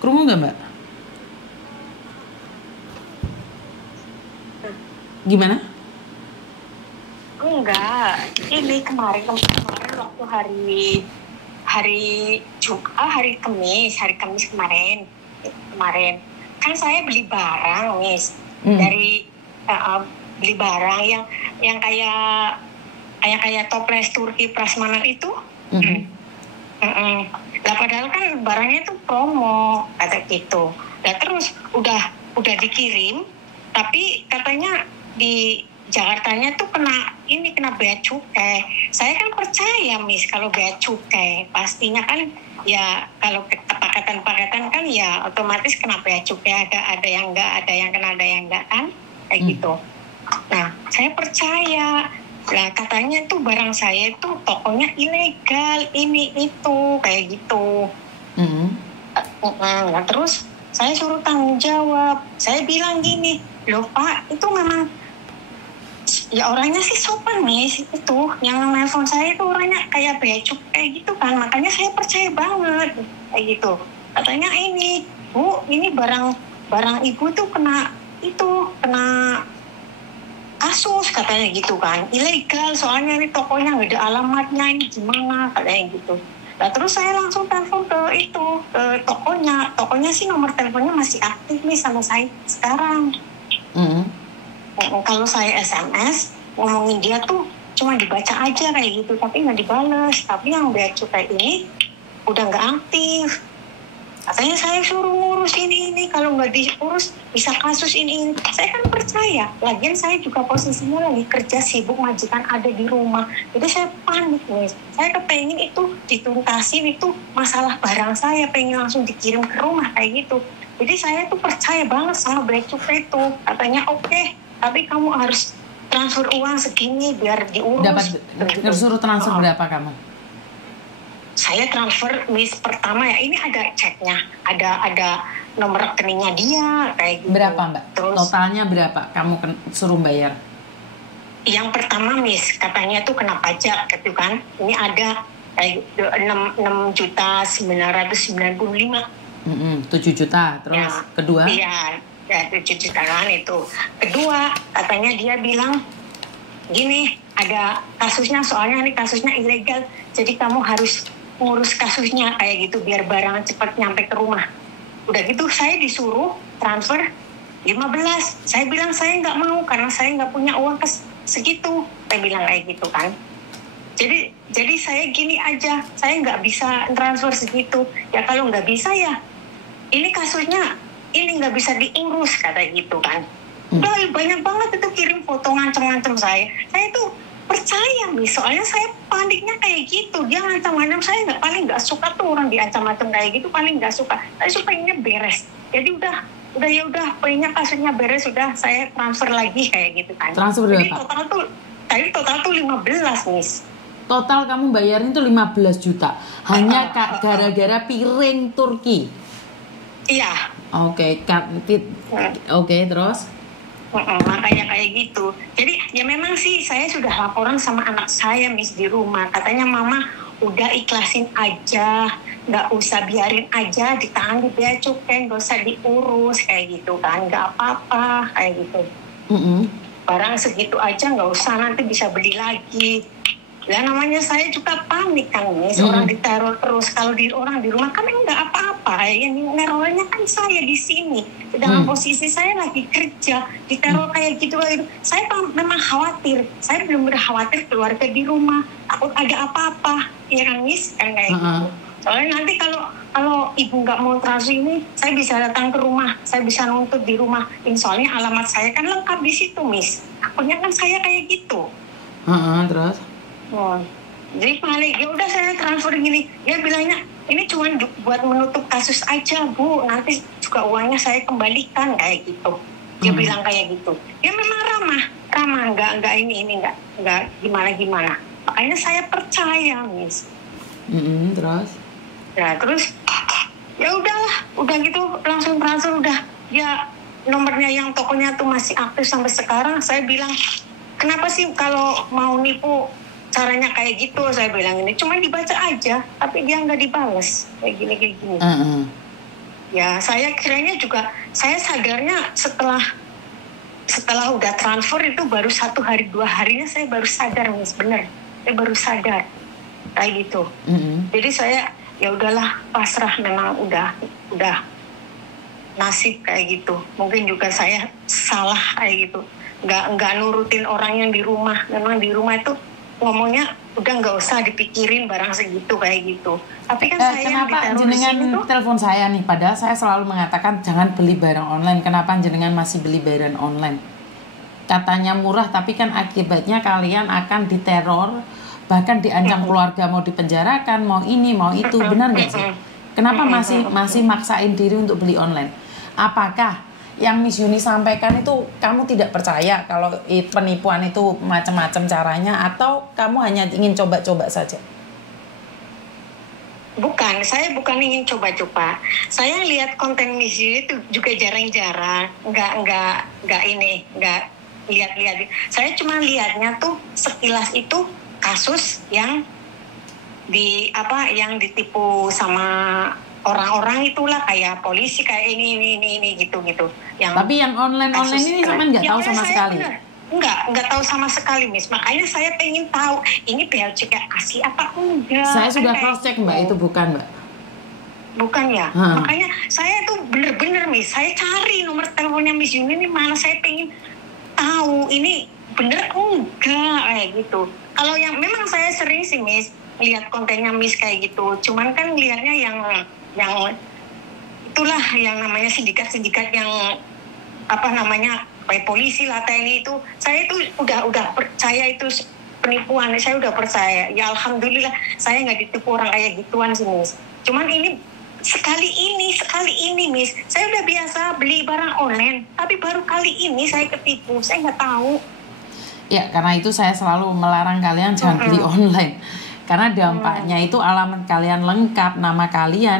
Kerungu nggak Mbak? Gimana? Enggak, ini kemarin waktu hari Kamis kemarin kan saya beli barang, Miss, dari beli barang yang kayak toples Turki prasmanan itu. Lah padahal kan barangnya itu promo kata gitu. Lah terus udah dikirim, tapi katanya di Jakartanya tuh kena bea cukai. Saya kan percaya, Miss, kalau bea cukai pastinya kan ya kalau paketan kan ya otomatis kena bea cukai, ada yang enggak, ada yang kena, ada yang enggak kan kayak gitu. Nah, saya percaya. Lah katanya tuh barang saya itu tokonya ilegal, ini itu kayak gitu. Nah, terus saya suruh tanggung jawab. Saya bilang gini, loh Pak, itu memang ya orangnya sih sopan, Miss, itu yang nelfon saya itu orangnya kayak bea cukai gitu kan, makanya saya percaya banget kayak gitu. Katanya ini Bu, ini barang ibu tuh kena kasus katanya gitu kan, ilegal soalnya ini tokonya nggak ada alamatnya, ini gimana katanya gitu. Nah terus saya langsung telepon ke tokonya sih nomor teleponnya masih aktif nih sama saya sekarang. Kalau saya SMS ngomongin dia tuh cuma dibaca aja kayak gitu, tapi nggak dibales. Tapi yang bea cukai ini udah nggak aktif. Katanya saya suruh ngurus ini, kalau nggak diurus bisa kasus ini. Saya kan percaya. Lagian saya juga posisinya lagi kerja sibuk, majikan ada di rumah. Jadi saya panik nih. Saya kepengen itu dituntasin, itu masalah barang saya pengen langsung dikirim ke rumah kayak gitu. Jadi saya tuh percaya banget sama bea cukai itu. Katanya oke, tapi kamu harus transfer uang segini biar diurus. Suruh transfer berapa kamu? Saya transfer, Miss, pertama ya ini ada ceknya, ada nomor rekeningnya dia kayak gitu. Berapa Mbak? Terus totalnya berapa kamu suruh bayar? Yang pertama, Miss, katanya tuh kena pajak gitu kan. Ini ada 6.995. 7 juta. Terus ya, kedua? Iya, ya 7 jutaan itu. Kedua, katanya dia bilang gini, ada kasusnya, soalnya ini kasusnya ilegal, jadi kamu harus ngurus kasusnya kayak gitu biar barang cepat nyampe ke rumah. Udah gitu saya disuruh transfer 15. Saya bilang saya nggak mau karena saya nggak punya uang segitu. Saya bilang kayak gitu kan. Jadi saya gini aja, saya nggak bisa transfer segitu. Ya kalau nggak bisa ya ini kasusnya ini nggak bisa diurus kata gitu kan. Udah banyak banget itu kirim foto ngancem-ngancem saya. Saya tuh percaya nih, soalnya saya paniknya kayak gitu. Dia ngancam-ngancam saya, paling nggak suka tuh orang diancam-ancam kayak gitu, paling nggak suka. Saya supaya beres. Jadi udah pengennya kasusnya beres, sudah saya transfer lagi kayak gitu kan. Transfer berapa? Jadi total tuh 15, Miss. Total kamu bayarin tuh 15 juta. Hanya gara-gara piring Turki. Iya. Oke, terus? Makanya kayak gitu. Jadi ya memang sih saya sudah laporan sama anak saya, Miss, di rumah. Katanya mama udah ikhlasin aja, nggak usah biarin aja ditahan di bea cukai, nggak usah diurus kayak gitu kan, nggak apa-apa kayak gitu. Barang segitu aja nggak usah, nanti bisa beli lagi. Ya namanya saya juga panik kan, Miss, orang diteror terus. Kalau orang di rumah kan enggak apa-apa, yang nerornya kan saya di sini. Sedangkan posisi saya lagi kerja, diteror kayak gitu. Saya memang khawatir. Saya benar-benar khawatir keluarga di rumah. Takut ada apa-apa, ya kan, Miss, kan kayak gitu. Soalnya nanti kalau ibu nggak mau transfer ini, saya bisa datang ke rumah, saya bisa nuntut di rumah. Soalnya alamat saya kan lengkap di situ, Miss. Takutnya kan saya kayak gitu. Terus? Jadi paling ya udah saya transfer gini. Dia bilangnya ini cuma buat menutup kasus aja, Bu. Nanti juga uangnya saya kembalikan kayak gitu. Dia bilang kayak gitu. Dia memang ramah, nggak ini nggak gimana. Makanya saya percaya, Miss. Terus? Ya terus ya udahlah, udah gitu langsung transfer udah. Ya nomornya yang tokonya tuh masih aktif sampai sekarang. Saya bilang kenapa sih kalau mau nipu caranya kayak gitu, saya bilang ini cuma dibaca aja tapi dia nggak dibales kayak gini. Ya, saya kiranya juga, saya sadarnya setelah udah transfer itu baru 1 hari 2 harinya saya baru sadar, Miss, bener. Saya baru sadar kayak gitu. Jadi saya ya udahlah, pasrah, memang udah nasib kayak gitu. Mungkin juga saya salah kayak gitu. Nggak nurutin orang yang di rumah. Memang di rumah itu ngomongnya udah nggak usah dipikirin barang segitu kayak gitu. Tapi kan saya kenapa jenengan telepon saya nih? Padahal saya selalu mengatakan jangan beli barang online. Kenapa jenengan masih beli barang online? Katanya murah, tapi kan akibatnya kalian akan diteror, bahkan diancam keluarga, mau dipenjarakan, mau ini, mau itu. Benar nggak sih? Kenapa masih maksain diri untuk beli online? Apakah yang Miss Yuni sampaikan itu kamu tidak percaya kalau penipuan itu macam-macam caranya, atau kamu hanya ingin coba-coba saja? Bukan, saya bukan ingin coba-coba. Saya lihat konten Miss Yuni itu juga jarang-jarang, nggak lihat-lihat. Saya cuma lihatnya tuh sekilas itu kasus yang yang ditipu sama orang-orang itulah, kayak polisi, kayak ini gitu. Tapi yang online ini sama nggak tahu sama sekali. Nggak tahu sama sekali, Miss. Makanya saya pengen tahu ini PLCK asli apa enggak. Saya sudah cross check, Mbak, itu bukan, Mbak. Bukan ya. Makanya saya tuh bener-bener, Miss, saya cari nomor teleponnya Miss Yuni ini mana, saya pengen tahu ini bener enggak kayak gitu. Kalau yang memang saya sering sih, Miss, lihat kontennya Miss kayak gitu. Cuman kan lihatnya yang itulah yang namanya sindikat yang kayak polisi lah, TNI itu. Saya itu udah percaya itu penipuan. Saya udah percaya. Ya alhamdulillah saya nggak ditipu orang kayak gituan sih, Miss. Cuman ini sekali ini, Miss, saya udah biasa beli barang online, tapi baru kali ini saya ketipu. Saya nggak tahu. Ya, karena itu saya selalu melarang kalian jangan beli online. Karena dampaknya itu alamat kalian lengkap, nama kalian,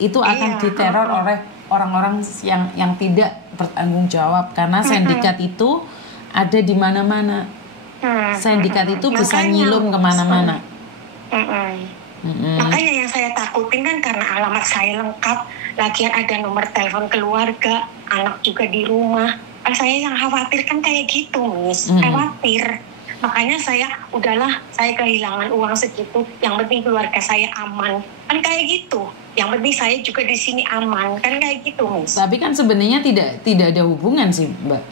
itu akan diteror oleh orang-orang yang tidak bertanggung jawab. Karena sindikat itu ada di mana-mana. Sindikat itu bisa nyilum kemana-mana. Makanya yang saya takutin kan karena alamat saya lengkap, lagian ada nomor telepon keluarga, anak juga di rumah. Saya yang khawatir kan kayak gitu, Miss. Khawatir. Makanya saya kehilangan uang segitu, yang penting keluarga saya aman. Kan kayak gitu. Yang penting saya juga di sini aman. Kan kayak gitu, Miss. Tapi kan sebenarnya tidak ada hubungan sih, Mbak.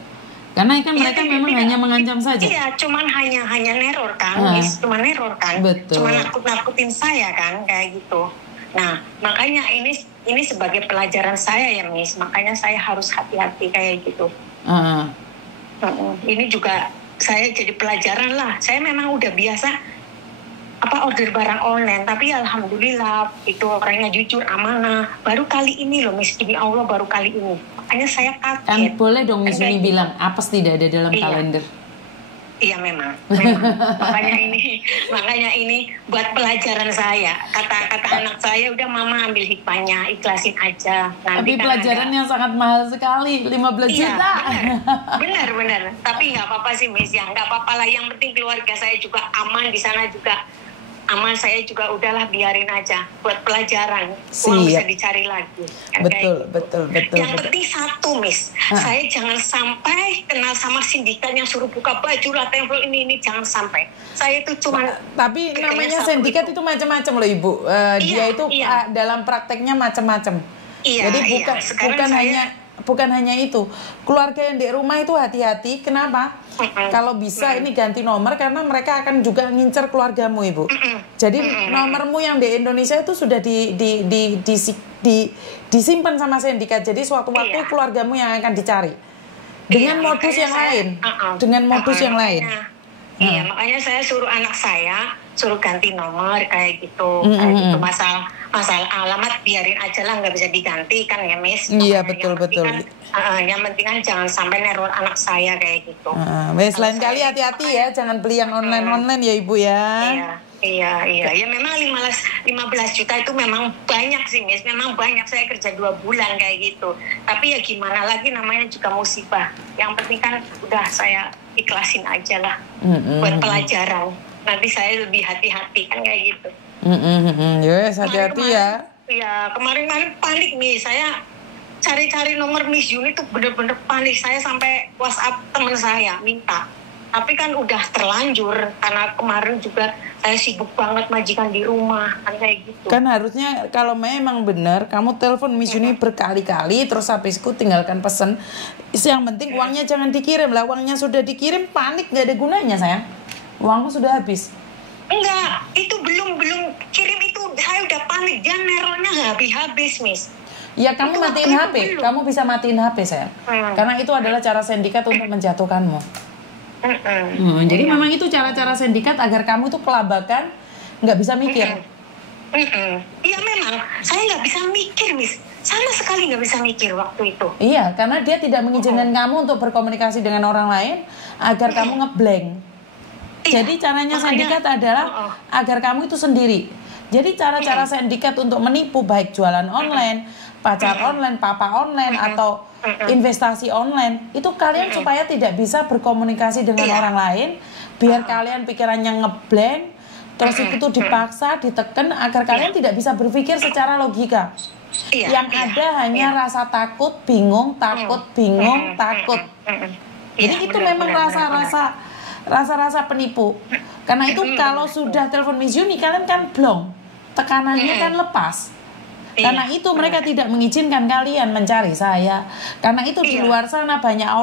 Karena kan mereka memang hanya mengancam saja. Iya, cuman hanya neror kan, Miss. Cuma neror kan. Betul. Cuma nakut-nakutin saya kan, kayak gitu. Nah, makanya ini sebagai pelajaran saya ya, Miss. Makanya saya harus hati-hati kayak gitu. Ini juga saya jadi pelajaran lah. Saya memang udah biasa order barang online, tapi alhamdulillah itu orangnya jujur, amanah. Baru kali ini loh, Miss, demi Allah baru kali ini. Makanya saya kaget. Kan boleh dong Miss Yuni bilang apes tidak ada dalam kalender. Iya memang. Makanya ini buat pelajaran saya. Kata anak saya, udah mama ambil hikmahnya, ikhlasin aja. Nanti tapi kan pelajaran yang sangat mahal sekali, 15 juta. Benar. Tapi nggak apa-apa sih, Miss, ya nggak apa-apa lah. Yang penting keluarga saya juga aman di sana, juga aman. Saya juga udahlah biarin aja buat pelajaran. Uang bisa dicari lagi. Kan Betul. Yang penting satu, Miss, saya jangan sampai kenal sama sindikat yang suruh buka baju lah, tempel ini jangan sampai. Saya itu cuma. Tapi namanya sindikat itu macam-macam loh, Ibu. Dia itu dalam prakteknya macam-macam. Jadi bukan hanya itu. Keluarga yang di rumah itu hati-hati. Kenapa? Kalau bisa ini ganti nomor, karena mereka akan juga ngincer keluargamu, Ibu. Jadi nomormu yang di Indonesia itu sudah disimpan sama sindikat. Jadi suatu waktu keluargamu yang akan dicari dengan modus yang lain. Iya, makanya saya suruh anak saya suruh ganti nomor kayak gitu. Masalah alamat biarin aja lah, nggak bisa diganti kan ya, Miss. Iya, betul. Yang penting kan jangan sampai neror anak saya kayak gitu. Lain kali hati-hati ya, jangan beli yang online ya, Ibu ya. Iya. Ya memang 15 juta itu memang banyak sih, Miss. Memang banyak, saya kerja 2 bulan kayak gitu. Tapi ya gimana lagi, namanya juga musibah. Yang penting kan udah saya ikhlasin aja lah buat pelajaran. Nanti saya lebih hati-hati kan kayak gitu. Yes, hati-hati ya. Iya, kemarin panik nih. Saya cari-cari nomor Miss Yuni tuh bener-bener panik. Saya sampai WhatsApp teman saya minta. Tapi kan udah terlanjur karena kemarin juga saya sibuk banget majikan di rumah kan kayak gitu. Kan harusnya kalau memang benar kamu telepon Miss Yuni berkali-kali terus habis itu tinggalkan pesan. Yang penting uangnya jangan dikirim lah. Uangnya sudah dikirim panik nggak ada gunanya sayang. Uangmu sudah habis. Enggak, itu belum kirim itu saya udah panik. Dia nerornya habis Miss. Ya kamu Itu matiin waktu itu HP. belum. Kamu bisa matiin HP sayang. Karena itu adalah cara sindikat untuk menjatuhkanmu. Jadi memang itu cara-cara sindikat agar kamu tuh kelabakan nggak bisa mikir. Iya memang saya nggak bisa mikir Miss, sama sekali nggak bisa mikir waktu itu. Iya, karena dia tidak mengizinkan kamu untuk berkomunikasi dengan orang lain agar kamu ngeblank. Iya, Jadi caranya makanya- sindikat adalah agar kamu itu sendiri. Jadi cara-cara sindikat untuk menipu baik jualan online, pacar online, papa online atau investasi online itu kalian supaya tidak bisa berkomunikasi dengan Iya. orang lain, biar kalian pikirannya ngeblank, terus itu dipaksa, diteken agar kalian tidak bisa berpikir secara logika. Iya, Yang iya, ada hanya rasa takut, bingung, takut, bingung, takut. Jadi Iya, itu benar, memang benar, benar. rasa-rasa penipu. Karena itu kalau sudah telepon Miss Yuni kalian kan blong, tekanannya kan lepas. Karena itu mereka tidak mengizinkan kalian mencari saya. Karena itu di luar sana banyak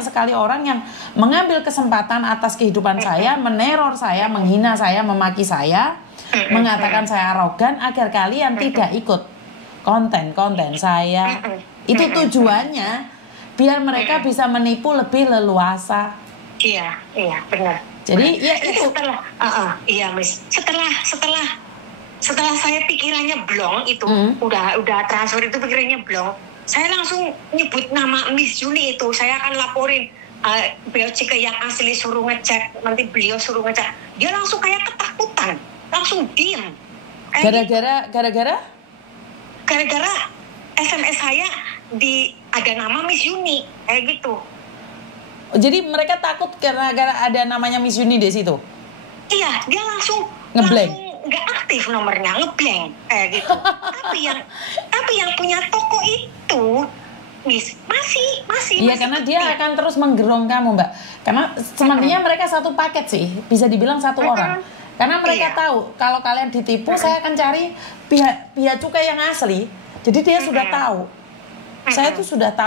sekali orang yang mengambil kesempatan atas kehidupan saya, meneror saya, menghina saya, memaki saya, mengatakan saya arogan agar kalian tidak ikut konten-konten saya. Itu tujuannya biar mereka bisa menipu lebih leluasa. Iya, benar. Jadi ya itu. Iya Miss. Setelah saya pikirannya blong itu, udah transfer itu pikirannya blong. Saya langsung nyebut nama Miss Yuni itu. Saya akan laporin beliau jika yang asli suruh ngecek, nanti beliau suruh ngecek. Dia langsung kayak ketakutan, langsung diam. Gara-gara SMS saya ada nama Miss Yuni kayak gitu. jadi mereka takut karena ada namanya Miss Yuni di situ. Iya, dia langsung Ngeblank. nggak aktif nomornya, ngeblank kayak gitu. tapi yang punya toko itu, Miss, masih. Iya, karena dia akan terus menggerong kamu, Mbak. Karena sebenarnya mereka satu paket sih, bisa dibilang satu orang. Karena mereka tahu kalau kalian ditipu, saya akan cari pihak cukai yang asli. Jadi dia sudah tahu. Saya tuh sudah tahu.